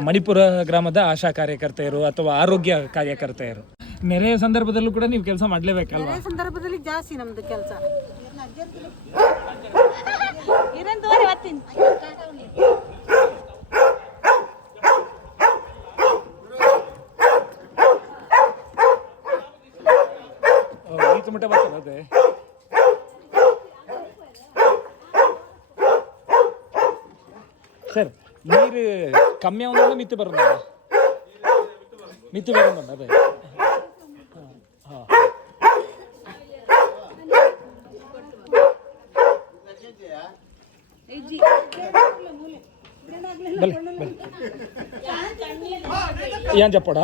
ಮಣಿಪುರ ಗ್ರಾಮದ ಆಶಾ ಕಾರ್ಯಕರ್ತೆಯರು ಅಥವಾ ಆರೋಗ್ಯ ಕಾರ್ಯಕರ್ತೆಯರು. ನೆರೆಯ ಸಂದರ್ಭದಲ್ಲೂ ಕೂಡ ನೀವು ಕೆಲಸ ಮಾಡಲೇಬೇಕಲ್ವಾ? ಸಂದರ್ಭದಲ್ಲಿ ಜಾಸ್ತಿ ನಮ್ದು ಕೆಲಸ. ಬರ್ತದೆ ಅದೇ? ಸರ್. ನೀರು ಕಮ್ಮಿ ಆಗೋದ್ರಿಂದ ಮಿತಿ ಬರೋಣ ಮಿತಿ ಬರೋಣ ಅದೇ ಹಾಂ ಬಲೆ ಬಲೆ ಏನ್ ಚಪ್ಪಡ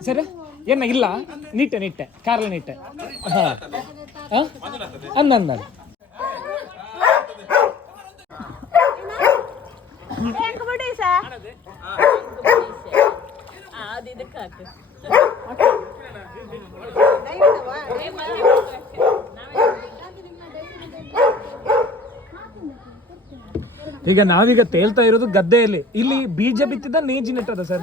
ಸರಿ ಏನ ಇಲ್ಲ? ನಿಟ್ಟೆ ನಿಟ್ಟೆ ಕಾರ್ಲ ನಿಟ್ಟೆ ಹಾ. ಹಾ? ಅಂದ ಅಂದ ಹೆಂಗ್ ಬಿಡಿ ಸರ್ ಈಗ ನಾವೀಗ ತೇಲ್ತಾ ಇರೋದು ಗದ್ದೆಯಲ್ಲಿ ಇಲ್ಲಿ ಬೀಜ ಬಿತ್ತಿದ ನೇಜಿ ನೆಟ್ಟದ ಸರ್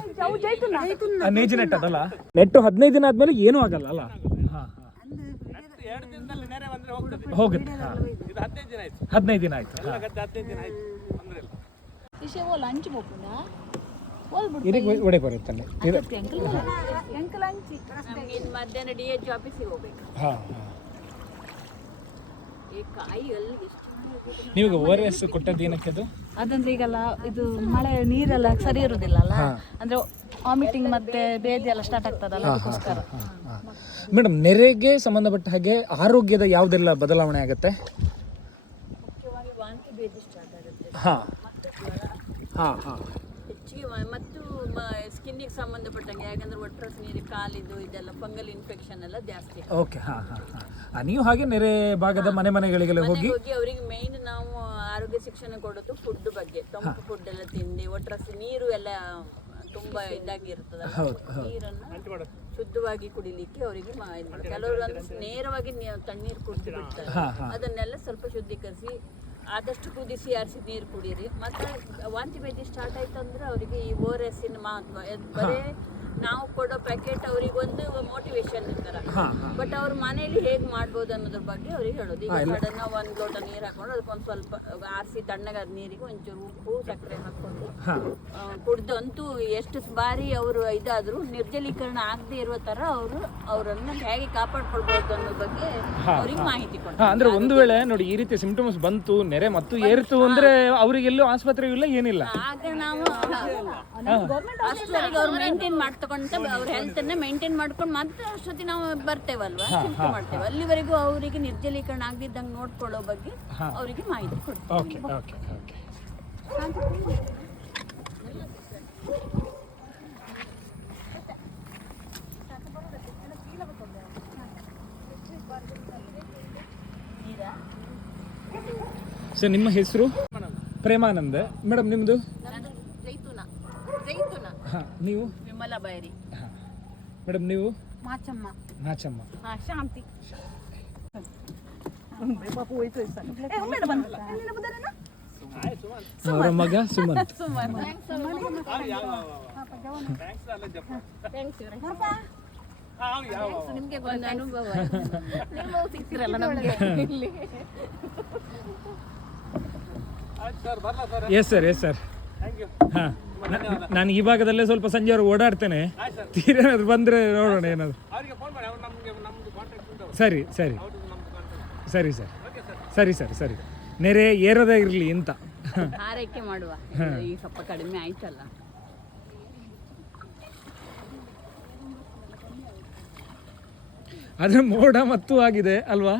ನೇಜಿ ನೆಟ್ಟದಲ್ಲ ನೆಟ್ಟು ಹದಿನೈದು ದಿನ ಆದ್ಮೇಲೆ ಏನೂ ಆಗಲ್ಲ ಅಲ್ಲ. ಹೋಗುತ್ತೆ. ಹದಿನೈದು ದಿನ ಆಯ್ತು ಹದಿನೈದು ದಿನ ಆಯ್ತು ಹೋಗ್ಬೇಕು ಹಾ ಹಾ. ಈ ಕಾಯಿ ಅಲ್ಲಿ ಎಷ್ಟು ಚೆನ್ನಾಗಿದೆ. ನೀವು ಓ ಆರ್ ಎಸ್ ಕೊಟ್ಟದ್ದು ಏನಕ್ಕೆ ಅದು? ಅದಂದ್ರೆ ಈಗೆಲ್ಲ ಇದು ಮಳೆ ನೀರೆಲ್ಲ ಸರಿ ಇರುದಿಲ್ಲ ಅಲ್ಲ ಅಂದ್ರೆ ವಾಮಿಟಿಂಗ್ ಮತ್ತೆ ಬೇದಿ ಎಲ್ಲ ಸ್ಟಾರ್ಟ್ ಆಗ್ತದಲ್ಲ ಅದಕ್ಕೋಸ್ಕರ. ಮೇಡಮ್ ನೆರೆಗೆ ಸಂಬಂಧಪಟ್ಟ ಹಾಗೆ ಆರೋಗ್ಯದ ಯಾವುದೆಲ್ಲ ಬದಲಾವಣೆ ಆಗುತ್ತೆ? ಮುಖ್ಯವಾಗಿ ವಾಂತಿ ಭೇದಿ ಸ್ಟಾರ್ಟ್ ಆಗುತ್ತೆ. ಹಾ. ಹಾ ಹಾ. ಹೆಚ್ಚಿಗೆ ಮತ್ತು ಸ್ಕಿನ್ನಿಗೆ ಸಂಬಂಧಪಟ್ಟಂಗೆ ಯಾಕಂದ್ರೆ ಒಟ್ರಸ್ ನೀರು ಕಾಲಿದು ಇದೆಲ್ಲ ಫಂಗಲ್ ಇನ್ಫೆಕ್ಷನ್ ಎಲ್ಲ ಜಾಸ್ತಿ ಓಕೆ ಹಾ ಹಾ ಹಾ. ನೀವು ಹಾಗೆ ನೆರೆ ಭಾಗದ ಮನೆ ಮನೆಗಳಿಗೆಲ್ಲ ಹೋಗಿ? ಹೋಗಿ ಅವರಿಗೆ ಮೇನ್ ನಾವು ಆರೋಗ್ಯ ಶಿಕ್ಷಣ ಕೊಡೋದು ಫುಡ್ ಬಗ್ಗೆ. ತಂಪು ಫುಡ್ ಎಲ್ಲ ತಿಂದು ಒಟ್ರಸ್ ನೀರು ಎಲ್ಲ ತುಂಬಾ ಇದಾಗಿ ಇರ್ತದ ನೀರನ್ನು ಶುದ್ಧವಾಗಿ ಕುಡಿಲಿಕ್ಕೆ ಅವರಿಗೆ ಕೆಲವರು ನೇರವಾಗಿ ತಣ್ಣೀರ್ ಕುಡಿದು ಬಿಡ್ತಾರೆ. ಅದನ್ನೆಲ್ಲ ಸ್ವಲ್ಪ ಶುದ್ಧೀಕರಿಸಿ ಆದಷ್ಟು ಕುದಿಸಿ ಆರಿಸಿ ನೀರು ಕುಡೀರಿ. ಮತ್ತೆ ವಾಂತಿ ಭೇದಿ ಸ್ಟಾರ್ಟ್ ಆಯ್ತು ಅಂದ್ರೆ ಅವರಿಗೆ ಈ ಓ ಮಹತ್ವ ಬರೇ ನಾವು ಕೊಡೋ ಪ್ಯಾಕೆಟ್ ಅವ್ರಿಗೆ ಒಂದು ಮೋಟಿವೇಶನ್ ಇರ್ತಾರ. ಬಟ್ ಅವ್ರ ಮನೆಯಲ್ಲಿ ಹೇಗ್ ಮಾಡ್ಬೋದು ಅನ್ನೋದ್ರ ಬಗ್ಗೆ ಅವ್ರಿಗೆ ಹೇಳೋದು. ಈಗ ಸಡನ್ ಒಂದ್ ಲೋಟ ನೀರ್ ಹಾಕೊಂಡು ಅದಕ್ಕೊಂದ್ ಸ್ವಲ್ಪ ಆರಿಸಿ ತಣ್ಣಗಾದ ನೀರಿಗೆ ಒಂಚೂರು ಉಪ್ಪು ಸಕ್ಕರೆ ಹಾಕೊಂಡು ಕುಡ್ದಂತೂ ಕುಡ್ದು ಎಷ್ಟು ಬಾರಿ ಅವರು ಇದಾದ್ರು ನಿರ್ಜಲೀಕರಣ ಆಗದೆ ಇರುವ ತರ ಅವರು ಅವರನ್ನ ಹೇಗೆ ಕಾಪಾಡ್ಕೊಳ್ಬಹುದು ಅನ್ನೋ ಬಗ್ಗೆ ಅವ್ರಿಗೆ ಮಾಹಿತಿ ಕೊಡ್ತಾರೆ. ಅಂದ್ರೆ ಒಂದು ವೇಳೆ ನೋಡಿ ಈ ರೀತಿ ಸಿಂಪ್ಟಮ್ಸ್ ಬಂತು ನೆರೆ ಮತ್ತು ಏರ್ತು ಅಂದ್ರೆ ಅವ್ರಿಗೆಲ್ಲೂ ಆಸ್ಪತ್ರೆ ಇಲ್ಲ ಏನಿಲ್ಲ. ಆಗ ನಾವು ಮೇಂಟೈನ್ ಅವ್ರು ಮೇಂಟೈನ್ ಮಾಡ್ತಕೊಂತ ಅವ್ರ ಹೆಲ್ತ್ ಅನ್ನ ಮೇಂಟೈನ್ ಮಾಡ್ಕೊಂಡು ಮತ್ತೆ ಅಷ್ಟೊತ್ತಿಗೆ ನಾವು ಬರ್ತೇವಲ್ವಾ? ಶಿಫ್ಟ್ ಮಾಡ್ತೇವೆ. ಅಲ್ಲಿವರೆಗೂ ಅವರಿಗೆ ನಿರ್ಜಲೀಕರಣ ಆಗದಿದ್ದಂಗೆ ನೋಡ್ಕೊಳ್ಳೋ ಬಗ್ಗೆ ಅವರಿಗೆ ಮಾಹಿತಿ ಕೊಡ್ತೀವಿ. ಓಕೆ ಓಕೆ ಓಕೆ ಸರ್ ನಿಮ್ಮ ಹೆಸರು? ಪ್ರೇಮಾನಂದ. ಮೇಡಮ್ ನಿಮ್ಮದು ನಾನು ಜೈತುನ. ಜೈತುನ. ನೀವು? ಬೈರಿ. ಹಾಂ. ಮೇಡಮ್ ನೀವು? ಮಾಚಮ್ಮ. ನಾಚಮ್ಮ ಹಾ ಶಾಂತಿ. ಅವರ ಮಗ ಸುಮನ್ ನಿಮ್ಗೆ ಒಂದು ಅನುಭವ. ನೀವು ಸಿಗ್ತಿರಲ್ಲ ನಮ್ಗೆ. ಇಲ್ಲಿ. ಎಸ್ ಸರ್ ಎಸ್ ಸರ್ ಹಾಂ. ನಾನು ಈ ಭಾಗದಲ್ಲೇ ಸ್ವಲ್ಪ ಸಂಜೆವರೆಗೆ ಓಡಾಡ್ತೇನೆ. ತೀರೇನಾದ್ರು ಬಂದರೆ ನೋಡೋಣ ಏನಾದ್ರು. ಸರಿ ಸರಿ. ಸರಿ ಸರ್. ಸರಿ ಸರ್ ಸರಿ. ನೆರೆ ಏರೋದೇ ಇರಲಿ ಇಂತ ಆರೈಕೆ ಮಾಡುವ. ಈಗ ಸ್ವಲ್ಪ ಕಡಿಮೆ ಆಯ್ತಲ್ಲ. ಆದರೆ ಮೋಡ ಮತ್ತು ಆಗಿದೆ ಅಲ್ವಾ?